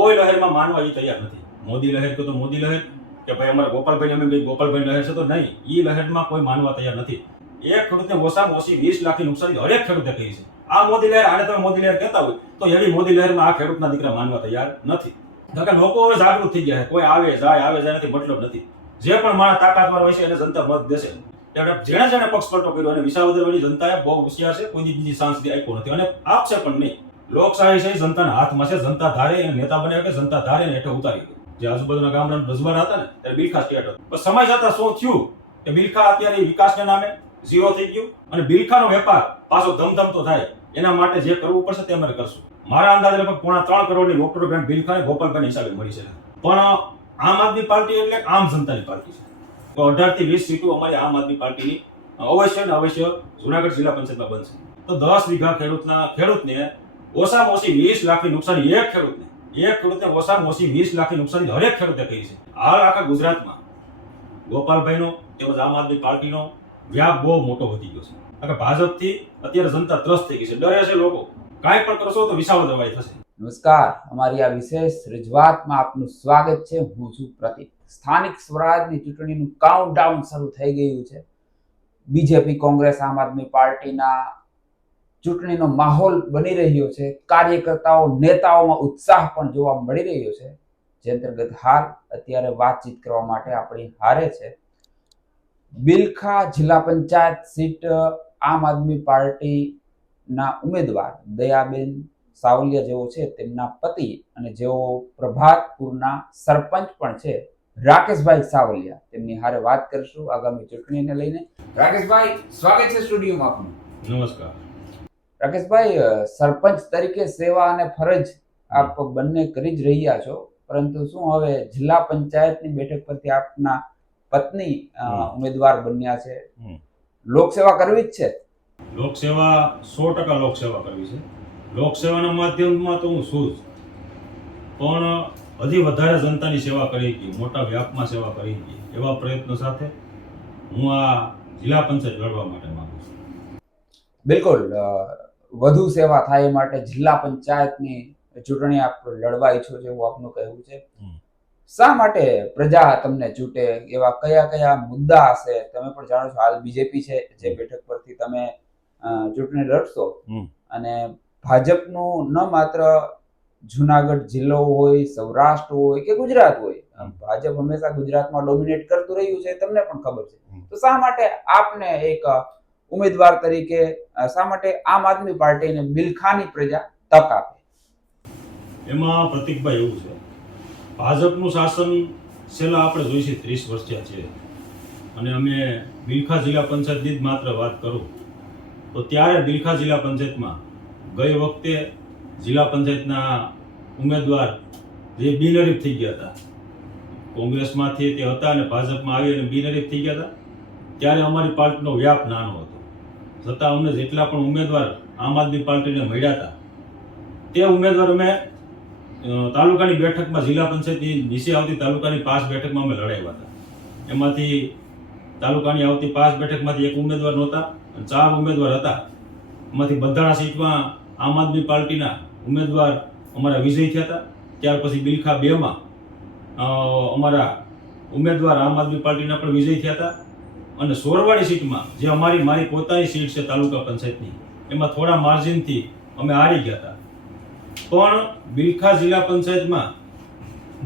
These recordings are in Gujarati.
કોઈ લહેરમાં માનવા એ તૈયાર નથી. મોદી લહેર તો મોદી લહેર, કે ભાઈ અમારા ગોપાલભાઈ અમે ગોપાલભાઈ લહેર છે, તો નહીં, એ લહેરમાં કોઈ માનવા તૈયાર નથી. એક ખેડૂતને ઓછામાં ઓછી 20 લાખની નુકસાની હરેક ખેડૂતે કહી છે. આ મોદી લહેર, આને તમે મોદી લહેર કહેતા હોય તો એવી મોદી લહેરમાં આ ખેડૂતના દીકરા માનવા તૈયાર નથી. કારણ કે લોકો હવે જાગૃત થઈ ગયા છે. કોઈ આવે જાય નથી, મતલબ નથી. જે પણ માણસ તાકાતવાર હોય છે એને જનતા મત દેશે. જેણે પક્ષ પલટો કર્યો અને વિસાવદરવાળી જનતાએ બહુ હોશિયાર છે, કોઈ બીજી ચાન્સ આપ્યો નથી અને આપશે પણ નહીં. લોકશાહી છે જનતાના હાથમાં છે. જનતા ધારે એને નેતા બને કે જનતા ધારે એને હેઠળ ઉતારી દે. જે આજુબાજુના ગામડાના રજવાડા હતા ને ત્યારે બિલખા સ્ટેટ હતો. બસ સમય જતા શું થયું કે બિલખા અત્યારે વિકાસના નામે ઝીરો થઈ ગયું અને બિલખાનો વેપાર પાછો ધમધમતો થાય. એના માટે જે કરવું પડશે તે અમે કરશું. મારા અંદાજે લગભગ 3.5 કરોડની ડોક્ટર ગ્રાન્ટ બિલખાને ગોપાલભાઈ હિસાબે મળી છે. પણ આમ આદમી પાર્ટી એટલે આમ જનતાની પાર્ટી છે. તો 18 થી 20 સીટો અમારી આમ આદમી પાર્ટીની અવશ્ય જુનાગઢ જિલ્લા પંચાયતમાં બનશે. તો 10 વીઘા ખેડૂતને ઓછામાં ઓછી 20 લાખની નુકસાની એક ખેડૂતને ઓછામાં ઓછી 20 લાખની નુકસાની હરેક ખેડૂતે કહી છે. હાલ આખા ગુજરાતમાં ગોપાલભાઈનો તેમજ આમ આદમી પાર્ટીનો વ્યાપ બહુ મોટો વધી ગયો છે. કારણ કે ભાજપથી અત્યારે જનતા ત્રસ્ત થઈ ગઈ છે. ડરે છે લોકો, કાંઈ પણ કરશો તો વિસાવદરવાળી થશે. નમસ્કાર, અમારી આ વિશેષ રજૂઆતમાં આપનું સ્વાગત છે. હું છું પ્રતીક. સ્થાનિક સ્વરાજની ચૂંટણીનું કાઉન્ટડાઉન શરૂ થઈ ગયું છે. બીજેપી, કોંગ્રેસ, આમ આદમી પાર્ટીના ચૂંટણીનો માહોલ બની રહ્યો છે. કાર્યકર્તાઓ, નેતાઓમાં ઉત્સાહ પણ જોવા મળી રહ્યો છે. જે અંતર્ગત હાલ અત્યારે વાતચીત કરવા માટે આપણી હારે છે બિલખા જિલ્લા પંચાયત સીટ આમ આદમી પાર્ટીના ઉમેદવાર દયાબેન સાવલિયા જેઓ છે તેમના પતિ અને જેઓ પ્રભાતપુરના સરપંચ પણ છે રાકેશભાઈ સાવલિયા. તેમની હારે વાત કરીશું આગામી ચૂંટણીને લઈને. રાકેશભાઈ, સ્વાગત છે સ્ટુડિયોમાં આપનું. નમસ્કાર. રાકેશભાઈ, સરપંચ તરીકે સેવા અને ફરજ આપ બંને કરી જ રહ્યા છો, પરંતુ શું હવે જિલ્લા પંચાયતની બેઠક પરથી આપના પત્ની ઉમેદવાર બન્યા છે, લોકસેવા કરવી જ છે? લોકસેવા 100% લોકસેવા કરવી છે. લોકસેવાના માધ્યમમાં તો હું છું જ, પણ હજી વધારે જનતાની સેવા કરી હતી, મોટા વ્યાપમાં સેવા કરી હતી. એવા પ્રયત્નો સાથે હું આ જિલ્લા પંચાયત લડવા માટે માંગુ છું. બિલકુલ, વધુ સેવા થાય એ માટે જિલ્લા પંચાયતની ચૂંટણી આપ લડવા ઈચ્છો છો એવું આપનું કહેવું છે. શા માટે પ્રજા તમને ચૂંટે? એવા કયા મુદ્દા હશે? તમે પણ જાણો છો હાલ બીજેપી છે જે બેઠક પરથી તમે ચૂંટણી લડશો, અને ભાજપનું ન માત્ર જુનાગઢ જિલ્લો હોય, સૌરાષ્ટ્ર હોય કે ગુજરાત હોય, ભાજપ હંમેશા ગુજરાતમાં ડોમિનેટ કરતું રહ્યું છે, તમને પણ ખબર છે. તો શા માટે આપને એક ઉમેદવાર તરીકે શા માટે આમ આદમી પાર્ટીને બિલખાની પ્રજા તક આપે? એમાં પ્રતિકભાઈ એવું છે, ભાજપનું શાસન છેલ્લા આપણે જોઈશે 30 વર્ષ થયા છે. અને અમે બિલખા જિલ્લા પંચાયતની જ માત્ર વાત કરું તો ત્યારે બિલખા જિલ્લા પંચાયતમાં ગઈ વખતે જિલ્લા પંચાયતના ઉમેદવાર જે બિનહરીફ થઈ ગયા હતા, કોંગ્રેસમાંથી તે હતા અને ભાજપમાં આવી અને બિનહરીફ થઈ ગયા હતા, ત્યારે અમારી પાર્ટીનો વ્યાપ નાનો હતો. છતાં અમને જેટલા પણ ઉમેદવાર આમ આદમી પાર્ટીને મળ્યા હતા તે ઉમેદવાર અમે તાલુકાની બેઠકમાં, જિલ્લા પંચાયતની નીચે આવતી તાલુકાની 5 બેઠકમાં અમે લડાવ્યા હતા. એમાંથી તાલુકાની આવતી 5 બેઠકમાંથી એક ઉમેદવાર નહોતા અને 4 ઉમેદવાર હતા. એમાંથી બંધાણા સીટમાં આમ આદમી પાર્ટીના ઉમેદવાર અમારા વિજય થયા હતા. ત્યાર પછી બિલખા 2માં અમારા ઉમેદવાર આમ આદમી પાર્ટીના પણ વિજય થયા હતા. અને સોરવાડી સીટમાં જે મારી પોતાની સીટ છે તાલુકા પંચાયતની, એમાં થોડા માર્જિનથી અમે હારી ગયા હતા. પણ બિલખા જિલ્લા પંચાયતમાં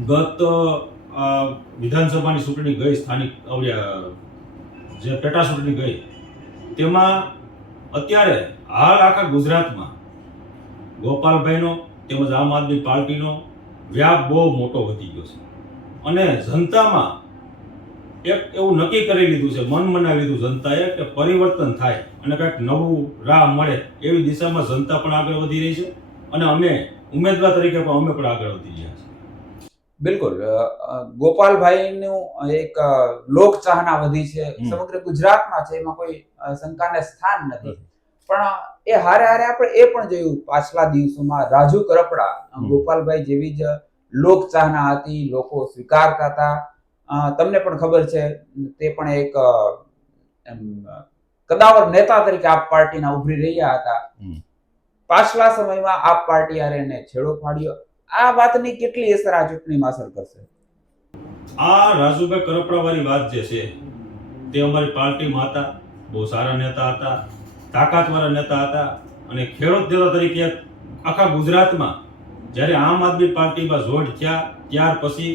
ગત વિધાનસભાની ચૂંટણી ગઈ, સ્થાનિક જે પેટા ચૂંટણી ગઈ, તેમાં અત્યારે હાલ આખા ગુજરાતમાં ગોપાલભાઈનો તેમજ આમ આદમી પાર્ટીનો વ્યાપ બહુ મોટો વધી ગયો છે. અને જનતામાં એક એવું નક્કી કરી લીધું છે, મન મનાવી લીધું જનતાએ કે પરિવર્તન થાય અને કંઈક નવું રાહ મળે એવી દિશામાં જનતા પણ આગળ વધી રહી છે અને અમે ઉમેદવાર તરીકે પણ અમે પણ આગળ વધી રહ્યા છીએ. બિલકુલ, ગોપાલભાઈનું એક લોક ચાહના વધી છે, સમગ્ર ગુજરાતમાં છે, એમાં કોઈ શંકાને સ્થાન નથી. પણ એ હારે આપણે એ પણ જોયું પાછલા દિવસોમાં રાજુ કરપડા, ગોપાલભાઈ જેવી જ લોક ચાહના હતી, લોકો સ્વીકારતા હતા. તમને પણ ખબર છે, તે પણ એક કદાવર નેતા તરીકે આપ પાર્ટીના ઉભરી રહ્યા હતા. પાછલા સમયમાં આપ પાર્ટી હારે એને છેડો ફાડ્યો. આ વાતની કેટલી અસર આ ચૂંટણીમાં અસર કરશે? આ રાજુભાઈ કરપડાવાળી વાત જે છે તે અમારી પાર્ટીમાં હતા, બહુ સારા નેતા હતા, તાકાતવાળા નેતા હતા, અને ખેડૂત નેતા તરીકે આખા ગુજરાતમાં જ્યારે આમ આદમી પાર્ટીમાં જોડ થયા ત્યાર પછી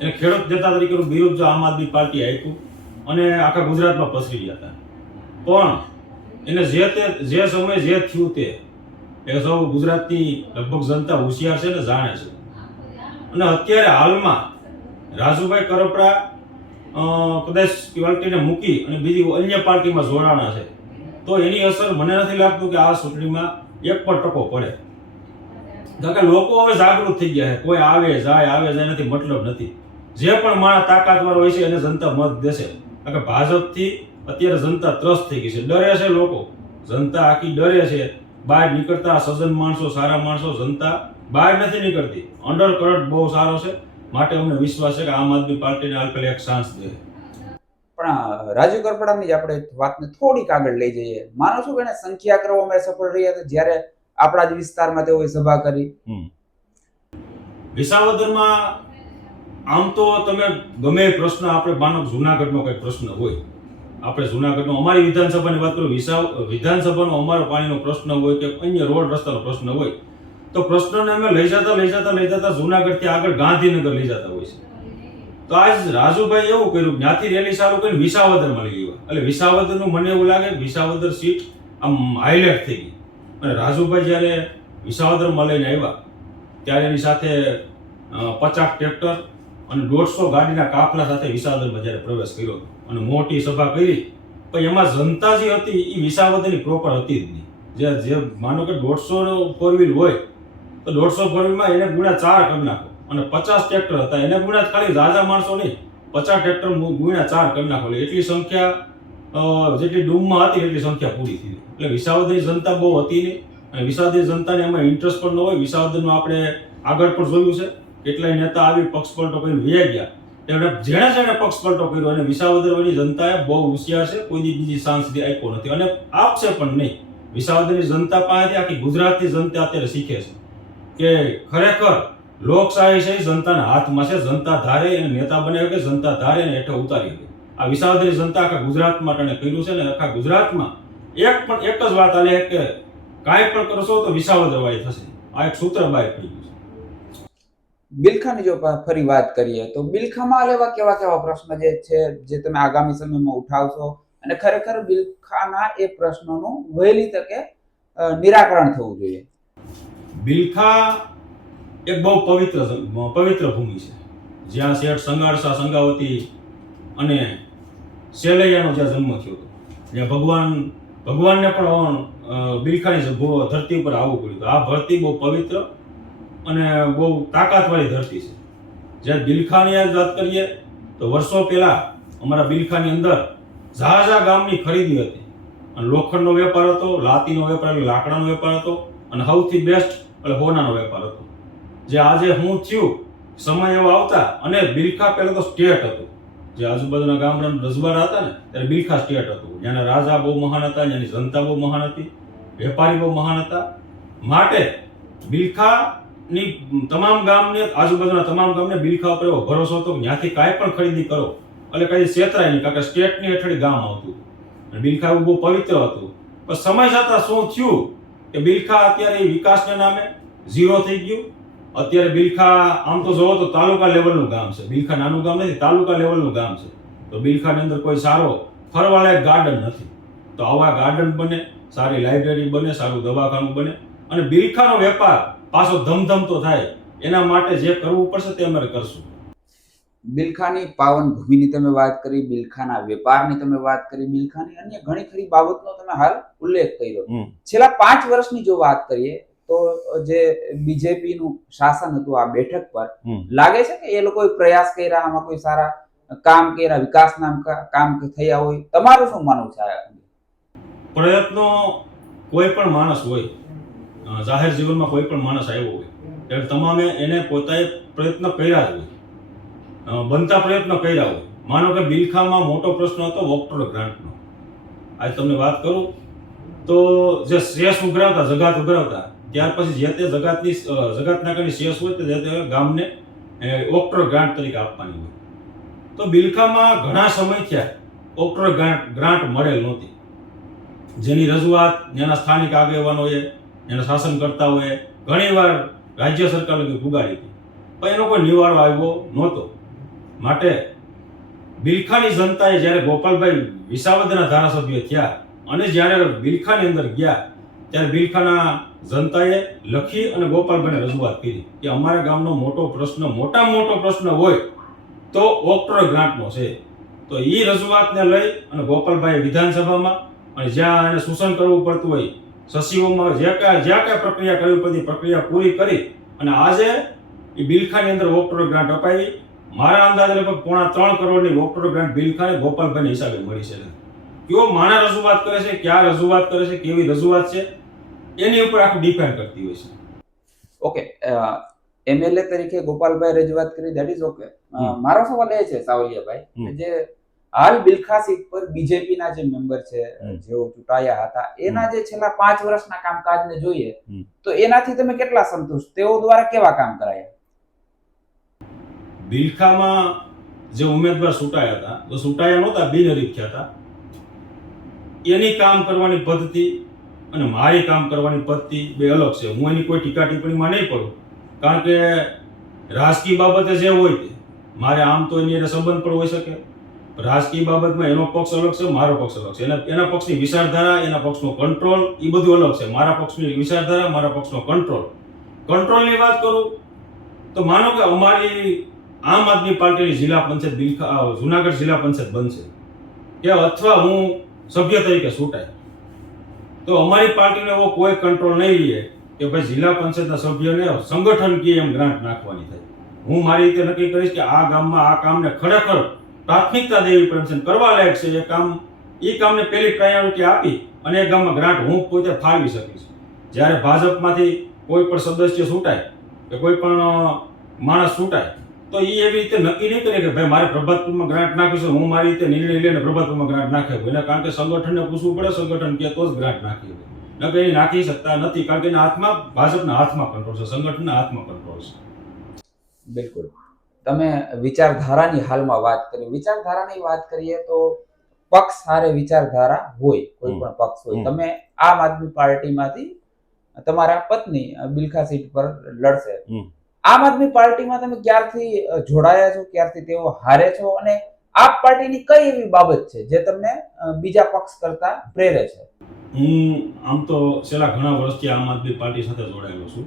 એને ખેડૂત નેતા તરીકેનું બિરુદ જો આમ આદમી પાર્ટી આપ્યું અને આખા ગુજરાતમાં પસરી ગયા હતા. પણ એને જે સમયે જે થયું તે એ સૌ ગુજરાતની લગભગ જનતા હોશિયાર છે ને જાણે છે. અને અત્યારે હાલમાં રાજુભાઈ કરપડા કદાચ પાર્ટીને મૂકી અને બીજી અન્ય પાર્ટીમાં જોડાણા છે તો એની અસર મને નથી લાગતું કે આ ચૂંટણીમાં 1% પડે. કારણ કે લોકો હવે જાગૃત થઈ ગયા છે. કોઈ આવે જાય નથી, મતલબ નથી. જે પણ માણસ તાકાતવાળો હોય છે એને જનતા મત દેશે. કારણ કે ભાજપથી અત્યારે જનતા ત્રસ્ત થઈ ગઈ છે, ડરે છે લોકો. જનતા આખી ડરે છે. બહાર નીકળતા સજ્જન માણસો, સારા માણસો, જનતા બહાર નથી નીકળતી. અંડર કરંટ બહુ સારો છે. માટે અમને વિશ્વાસ છે કે આમ આદમી પાર્ટીને હાલ પેલા એક ચાન્સ દે. પણ રાજુ કરપડાની જ આપણે વાતને થોડીક આગળ લઈ જઈએ. માનો છો કે એને સંખ્યા કરવામાં સફળ રહ્યા હતા જ્યારે આપણા જ વિસ્તારમાં તેઓએ સભા કરી? વિસાવદરમાં આમ તો તમે ગમે એ પ્રશ્ન, આપણે માનો જુનાગઢનો કઈ પ્રશ્ન હોય, આપણે જુનાગઢનો અમારી વિધાનસભાની વાત કરું, વિધાનસભાનો અમારો પાણીનો પ્રશ્ન હોય કે અન્ય રોડ રસ્તાનો પ્રશ્ન હોય તો પ્રશ્નને અમે લઈ જતા જુનાગઢથી આગળ ગાંધીનગર લઈ જતા હોય છે. તો આજ રાજુભાઈ એવું કર્યું, ત્યાંથી રેલી ચાલુ કરીને વિસાવદરમાં લઈ ગયા. એટલે વિસાવદરનું મને એવું લાગે વિસાવદર સીટ આમ હાઇલાઇટ થઈ ગઈ. અને રાજુભાઈ જ્યારે વિસાવદરમાં લઈને આવ્યા ત્યારે એની સાથે 50 ટ્રેક્ટર અને 150 ગાડીના કાફલા સાથે વિસાવદરમાં જ્યારે પ્રવેશ કર્યો અને મોટી સભા કરી, પણ એમાં જનતા જે હતી એ વિસાવદરની પ્રોપર હતી જ નહીં. જે માનો કે 150 ફોર વ્હીલ હોય તો 150 ફોર વ્હીલમાં એને ગુણ્યા 4 કરી નાખો, અને 50 ટ્રેક્ટર હતા એને ગુણ્યા ખાલી રાજા માણસો નહીં, 50 ટ્રેક્ટર ગુણ્યા 4 કરી નાખો. એટલી સંખ્યા જેટલી ડૂમમાં હતી એટલી સંખ્યા પૂરી થઈ. એટલે વિસાવદરની જનતા બહુ હતી નહીં, અને વિસાવદરની જનતાને એમાં ઇન્ટરેસ્ટ પણ ન હોય. વિસાવદરનું આપણે આગળ પણ જોયું છે, કેટલાય નેતા આવી પક્ષપલટો કરીને વહી ગયા. જેણે પક્ષપલટો કર્યો અને વિસાવદરની જનતાએ બહુ હોશિયાર છે, કોઈ બીજી ચાન્સ આપ્યો નથી અને આપશે પણ નહીં. વિસાવદરની જનતા પાસેથી આખી ગુજરાતની જનતા અત્યારે શીખે છે કે ખરેખર લોકશાહી છે જનતાના હાથમાં છે. જનતા ધારે એને નેતા બનાવે કે જનતા ધારે એને હેઠળ ઉતારી દે. આ વિસાવદરની જનતા આખા ગુજરાત માટે કર્યું છે ને આખા ગુજરાતમાં એક જ વાત આલે કે કાંઈ પણ કરશો તો વિસાવદરવાળી થશે. આ એક સૂત્ર બહાર પડી ગયું છે. બિલખાની જો ફરી વાત કરીએ તો બિલખામાં એવા કેવા પ્રશ્ન જે છે જે તમે આગામી સમયમાં ઉઠાવશો અને ખરેખર બિલખાના એ પ્રશ્નોનું વહેલી તકે નિરાકરણ થવું જોઈએ? બિલખા એક બહુ પવિત્ર ભૂમિ છે, જ્યાં શેઠ સંગારસા સંગાવતી અને શેલૈયાનો જ્યાં જન્મ થયો હતો, જ્યાં ભગવાનને પણ બિલખાની ધરતી ઉપર આવવું પડ્યું. આ ધરતી બહુ પવિત્ર અને બહુ તાકાતવાળી ધરતી છે. જ્યારે બિલખાની વાત કરીએ તો વર્ષો પહેલા અમારા બિલખાની અંદર ઝાઝા ગામની ખરીદી હતી અને લોખંડનો વેપાર હતો, લાતીનો વેપાર એટલે લાકડાનો વેપાર હતો, અને સૌથી બેસ્ટ એટલે હોનાનો વેપાર હતો. જે આજે હું થયું સમય એવો આવતા અને બિલખા પહેલા તો સ્ટેટ હતું. જે આજુબાજુના ગામડાના રજવાડા હતા ને ત્યારે બિલખા સ્ટેટ હતું. ત્યાંના રાજા બહુ મહાન હતા, ત્યાંની જનતા બહુ મહાન હતી, વેપારી બહુ મહાન હતા. માટે બિલખાની તમામ ગામને, આજુબાજુના તમામ ગામને બિલખા ઉપર એવો ભરોસો હતો કે ત્યાંથી કાંઈ પણ ખરીદી કરો એટલે કઈ છેતરાય નહીં, કારણ કે સ્ટેટની હેઠળ ગામ આવતું અને બિલખા બહુ પવિત્ર હતું. પણ સમય જતા શું થયું કે બિલખા અત્યારે વિકાસના નામે ઝીરો થઈ ગયું. અત્યારે બિલખા આમ તો જોવો તો તાલુકા લેવલનું ગામ છે. બિલખા નાનું ગામ નથી, તાલુકા લેવલનું ગામ છે. તો બિલખાની અંદર કોઈ સારો ફરવાલાયક ગાર્ડન નથી. તો આવા ગાર્ડન બને, સારી લાઇબ્રેરી બને, સારું દવાખાનું બને અને બિલખાનો વેપાર પાછો ધમધમતો થાય, એના માટે જે કરવું પડશે તે અમે કરશું. બિલખાની પાવન ભૂમિની તમે વાત કરી, બિલખાના વેપારની તમે વાત કરી, બિલખાની અન્ય ઘણી ખરી બાબતનો તમે હાલ ઉલ્લેખ કર્યો. છેલ્લા 5 વર્ષની જો વાત કરીએ તો જે બીજેપી નું શાસન હતું આ બેઠક પર, લાગે છે કે એ લોકોએ પ્રયાસ કર્યા, આમાં કોઈ સારા કામ કર્યા, વિકાસના કામ થયા હોય? તમારું શું માનવું છે? પ્રયત્નો કોઈ પણ માણસ હોય, જાહેર જીવનમાં કોઈ પણ માણસ આવ્યો હોય ત્યારે તમામે એને પોતાએ પ્રયત્ન કર્યા જ હોય, બનતા પ્રયત્નો કર્યા હોય. માનો કે બિલખામાં મોટો પ્રશ્ન હતો વોટર ગ્રાન્ટનો. આજે તમને વાત કરું તો જે શેષ ઉઘરાવતા, જગાત ઉઘરાવતા ત્યાર પછી જે તે જગાતનાકાની શેષ હોય તે જે તે ગામને ઓક્ટ્રો ગ્રાન્ટ તરીકે આપવાની હોય. તો બિલખામાં ઘણા સમય થયા ઓક્ટ્રો ગ્રાન્ટ મળેલ નહોતી, જેની રજૂઆત ત્યાંના સ્થાનિક આગેવાનોએ, એના શાસનકર્તાઓએ ઘણીવાર રાજ્ય સરકાર લગી પુગાડી હતી, પણ એનો કોઈ નિવારો આવ્યો નહોતો. માટે બિલખાની જનતાએ જ્યારે ગોપાલભાઈ વિસાવદરના ધારાસભ્ય થયા અને જ્યારે બિલખાની અંદર ગયા ત્યારે બિલખાના જનતાએ લખી અને ગોપાલભાઈને રજૂઆત કરી કે અમારા ગામનો મોટામાં મોટો પ્રશ્ન હોય તો ઓક્ટ્રો ગ્રાન્ટનો છે. તો એ રજૂઆતને લઈ અને ગોપાલભાઈ વિધાનસભામાં અને જ્યાં એને સૂચન કરવું પડતું હોય સચિવોમાં જ્યાં કાંઈ પ્રક્રિયા કરવી પડતી પ્રક્રિયા પૂરી કરી અને આજે એ બિલખાની અંદર ઓક્ટ્રો ગ્રાન્ટ અપાવી. મારા અંદાજે લગભગ 3.5 કરોડની ઓક્ટ્રો ગ્રાન્ટ બિલખાને ગોપાલભાઈના હિસાબે મળી છે. કેવો માણસ રજૂઆત કરે છે, ક્યાં રજૂઆત કરે છે, કેવી રજૂઆત છે, એની ઉપર આખું ડિપેન્ડ કરતી હોય છે. ઓકે, એમએલએ તરીકે ગોપાલભાઈ રજૂઆત કરી, ધેટ ઇઝ ઓકે. મારો સવાલ એ છે સાવલિયાભાઈ, જે હાલ બિલખા સીટ પર બીજેપીના જે મેમ્બર છે જેઓ ચૂંટાયા હતા એના જે છેલ્લા 5 વર્ષના કામકાજને જોઈએ તો એનાથી તમે કેટલા સંતુષ્ટ? તેઓ દ્વારા કેવા કામ કરાયા? બિલખામાં જે ઉમેદવાર ચૂંટાયા હતા તો ચૂંટાયા નહોતા, બિનહરીફ થયા હતા. એની કામ કરવાની પદ્ધતિ અને મારી કામ કરવાની પદ્ધતિ બે અલગ છે. હું એની કોઈ ટીકા ટિપ્પણીમાં નહીં પડું, કારણ કે રાજકીય બાબતે જે હોય તે મારે આમ તો એની સંબંધ પણ હોઈ શકે. રાજકીય બાબતમાં એનો પક્ષ અલગ છે, મારો પક્ષ અલગ છે. એના પક્ષની વિચારધારા, એના પક્ષનો કંટ્રોલ, એ બધું અલગ છે. મારા પક્ષની વિચારધારા, મારા પક્ષનો કંટ્રોલની વાત કરું તો માનો કે અમારી આમ આદમી પાર્ટીની જિલ્લા પંચાયત જુનાગઢ જિલ્લા પંચાયત બનશે કે અથવા હું સભ્ય તરીકે ચૂંટાય તો અમારી પાર્ટીને એવો કોઈ કંટ્રોલ નહીં લે કે ભાઈ જિલ્લા પંચાયતના સભ્યને સંગઠન કે એમ ગ્રાન્ટ નાખવાની થાય. હું મારી રીતે નક્કી કરીશ કે આ ગામમાં આ કામને ખરેખર પ્રાથમિકતા દેવી પડશે, કરવા લાયક છે એ કામને પહેલી પ્રાયોરિટી આપી અને એ ગામમાં ગ્રાન્ટ હું પોતે ફાળવી શકીશ. જ્યારે ભાજપમાંથી કોઈ પણ સદસ્ય છૂટાય કે કોઈ પણ માણસ છૂટાય તો એ એવી રીતે નક્કી નહીં કરે કે ભાઈ મારે પ્રભાતપુરમાં ગ્રાન્ટ નાખીશું, હું મારી રીતે નિર્ણય લઈને પ્રભાતપુરમાં ગ્રાન્ટ નાખ્યો એને, કારણ કે સંગઠનને પૂછવું પડે, સંગઠન કે તો જ ગ્રાન્ટ નાખી હોય, ન કે એ નાખી શકતા નથી, કારણ કે એના હાથમાં ભાજપના હાથમાં કંટ્રોલ છે, સંગઠનના હાથમાં કંટ્રોલ છે. બિલકુલ. તમે વિચારધારાની હાલમાં વાત કરી, વિચારધારાની વાત કરીએ તો પક્ષ હારે વિચારધારા હોય, કોઈ પણ પક્ષ હોય. તમે આમ આદમી પાર્ટીમાંથી તમારા પત્ની બિલખા સીટ પર લડશે. આમ આદમી પાર્ટીમાં તમે ક્યારથી જોડાયા છો, ક્યારથી તેઓ હારે છો, અને આપ પાર્ટીની કઈ એવી બાબત છે જે તમને બીજા પક્ષ કરતા પ્રેરે છે? હું આમ તો છેલ્લા ઘણા વર્ષથી આમ આદમી પાર્ટી સાથે જોડાયેલો છું.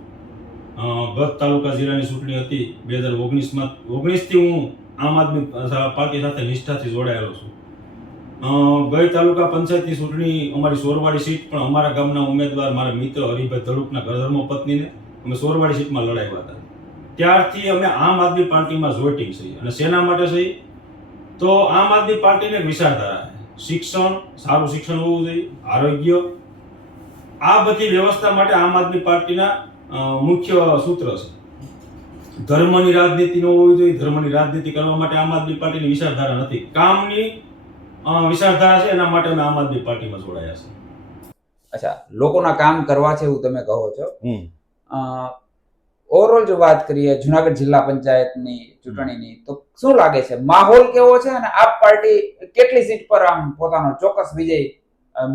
ગત તાલુકા જિલ્લાની ચૂંટણી હતી 2019થી હું આમ આદમી પાર્ટી સાથે નિષ્ઠાથી જોડાયેલો છું. ગઈ તાલુકા પંચાયતની ચૂંટણી અમારી સોરવાડી સીટ પણ અમારા ગામના ઉમેદવાર મારા મિત્ર હરિભાઈ ધડુકના ધર્મપત્નીને અમે સોરવાડી સીટમાં લડાવ્યા હતા. ત્યારથી અમે આમ આદમી પાર્ટીમાં જોઈટિંગ છીએ. અને શેના માટે છીએ તો આમ આદમી પાર્ટીને એક વિચારધારા છે, શિક્ષણ, સારું શિક્ષણ હોવું જોઈએ, આરોગ્ય, આ બધી વ્યવસ્થા માટે આમ આદમી પાર્ટીના મુખ્ય સૂત્ર છે. ધર્મની રાજનીતિ ન હોવી જોઈએ, ધર્મની રાજનીતિ કરવા માટે આમ આદમી પાર્ટીની વિચારધારા નથી, કામની વિચારધારા છે, એના માટે અમે આમ આદમી પાર્ટીમાં જોડાયા છે. અચ્છા, લોકોના કામ કરવા છે એવું તમે કહો છો. ઓવરઓલ જો વાત કરીએ જુનાગઢ જિલ્લા પંચાયતની ચૂંટણીની તો શું લાગે છે, માહોલ કેવો છે અને આપ પાર્ટી કેટલી સીટ પર આમ પોતાનો ચોક્કસ વિજય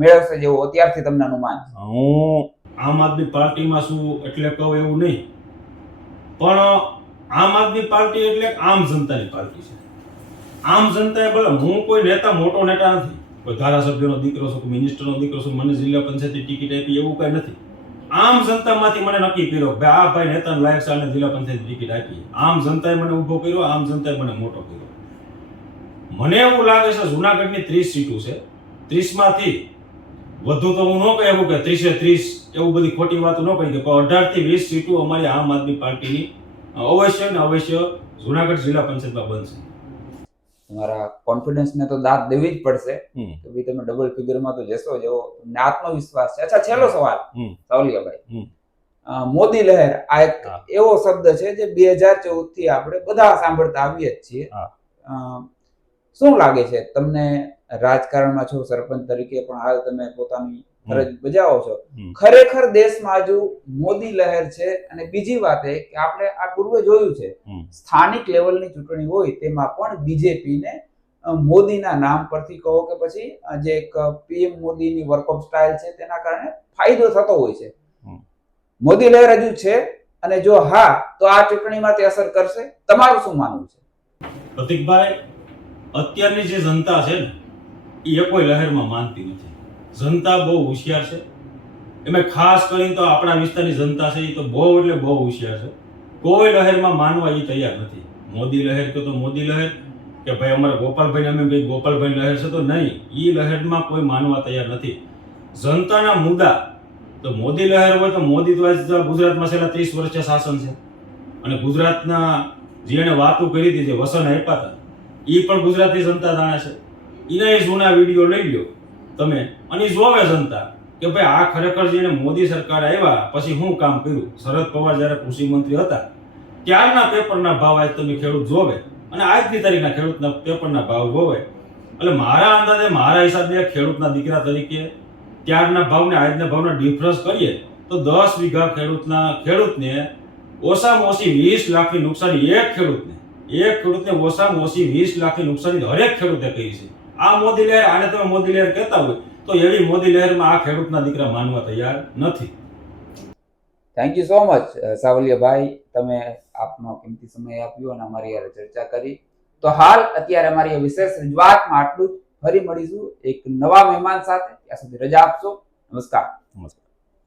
મેળવશે જેવું અત્યારથી તમને અનુમાન છે? હું આમ આદમી પાર્ટીમાં શું એટલે કહું એવું નહીં, પણ આમ આદમી પાર્ટી એટલે આમ જનતાની પાર્ટી છે. આમ જનતાએ ભલે, હું કોઈ નેતા, મોટો નેતા નથી, કોઈ ધારાસભ્યનો દીકરો છું, મિનિસ્ટરનો દીકરો છું, મને જિલ્લા પંચાયતની ટિકિટ આપી એવું કઈ નથી. આમ જનતામાંથી મને નક્કી કર્યો કે આ ભાઈ નેતાને લાયક છે, આને જિલ્લા પંચાયત ટિકિટ આપી. આમ જનતાએ મને ઊભો કર્યો, આમ જનતાએ મને મોટો કર્યો. મને એવું લાગે છે જુનાગઢની 30 સીટો છે, 30માંથી વધુ તો હું ન કહી શકું કે 30 એવું બધી ખોટી વાતો ન કહી કે 18 થી 20 સીટો અમારી આમ આદમી પાર્ટીની અવશ્ય ને અવશ્ય જુનાગઢ જિલ્લા પંચાયતમાં બનશે. તમારા કોન્ફિડન્સને તો દાદ દેવી જ પડશે કે ભાઈ તમે ડબલ ફિગરમાં તો જશો જેવો તમને આત્મવિશ્વાસ છે. અચ્છા, છેલ્લો સવાલ સાવલિયાભાઈ, મોદી લહેર આ એક એવો શબ્દ છે જે 2014 થી આપણે બધા સાંભળતા આવીએ જ છીએ. શું લાગે છે તમને, રાજકારણમાં છો, સરપંચ તરીકે પણ હાલ તમે પોતાની ફરજ બજાવો છો. હમ. ખરેખર દેશમાં હજુ મોદી લહેર છે. અને બીજી વાત એ કે આપણે આ પૂર્વે જોયું છે હમ. સ્થાનિક લેવલની ચૂંટણી હોય તેમાં પણ બીજેપીને મોદીના નામ પરથી કહો કે પછી જે એક પીએમ મોદીની વર્ક ઓફ સ્ટાઇલ છે તેના કારણે ફાયદો થતો હોય છે. હમ. મોદી લહેર હજુ છે અને જો હા તો આ ચૂંટણીમાં તે અસર કરશે. તમારું શું માનવું છે? પ્રતિકભાઈ, અત્યારની જે જનતા છે ને એ કોઈ લહેરમાં માનતી નથી. જનતા બહુ હોશિયાર છે. એમાં ખાસ કરીને તો આપણા વિસ્તારની જનતા છે એ તો બહુ એટલે બહુ હોશિયાર છે. કોઈ લહેરમાં માનવા એ તૈયાર નથી. મોદી લહેર કે તો મોદી લહેર, કે ભાઈ અમારા ગોપાલભાઈ અમે ભાઈ ગોપાલભાઈ લહેર છે તો નહીં, એ લહેરમાં કોઈ માનવા તૈયાર નથી. જનતાના મુદ્દા તો મોદી લહેર હોય તો મોદી તો આજ ગુજરાતમાં છેલ્લા 30 વર્ષથી શાસન છે. અને ગુજરાતના જેણે વાતો કરી હતી, જે વસન આપ્યા હતા, એ પણ ગુજરાતની જનતા જાણે છે. એના જૂના વિડીયો લઈ લો તમે અને જોવે જનતા કે ભાઈ આ ખરેખર જેને મોદી સરકાર આવ્યા પછી શું કામ કર્યું. શરદ પવાર જ્યારે કૃષિ મંત્રી હતા ત્યારના પેપરના ભાવ આજ તમે ખેડૂત જોવે અને આજની તારીખના ખેડૂતના પેપરના ભાવ જોવે. એટલે મારા અંદાજે, મારા હિસાબે ખેડૂતના દીકરા તરીકે ત્યારના ભાવને આજના ભાવના ડિફરન્સ કરીએ તો 10 વીઘા ખેડૂતને ઓછામાં ઓછી 20 લાખની નુકસાની એક ખેડૂતને ઓછામાં ઓછી 20 લાખની નુકસાની હરેક ખેડૂતે કરી છે. આ મોદી લહેર, આને તમે મોદી લહેર કહેતા હોય તો એવી મોદી લહેરમાં આ ખેડૂતના દીકરા માનવા તૈયાર નથી. થેન્ક યુ સો મચ સાવલિયાભાઈ, તમે આપનો કિંમતી સમય આપ્યો અને અમારી યારે ચર્ચા કરી. તો હાલ અત્યારે અમારી આ વિશેષ રજૂઆતમાં આટલું જ. ફરી મળીશું એક નવા મહેમાન સાથે. ત્યાં સુધી રજા આપશો. નમસ્કાર. નમસ્કાર.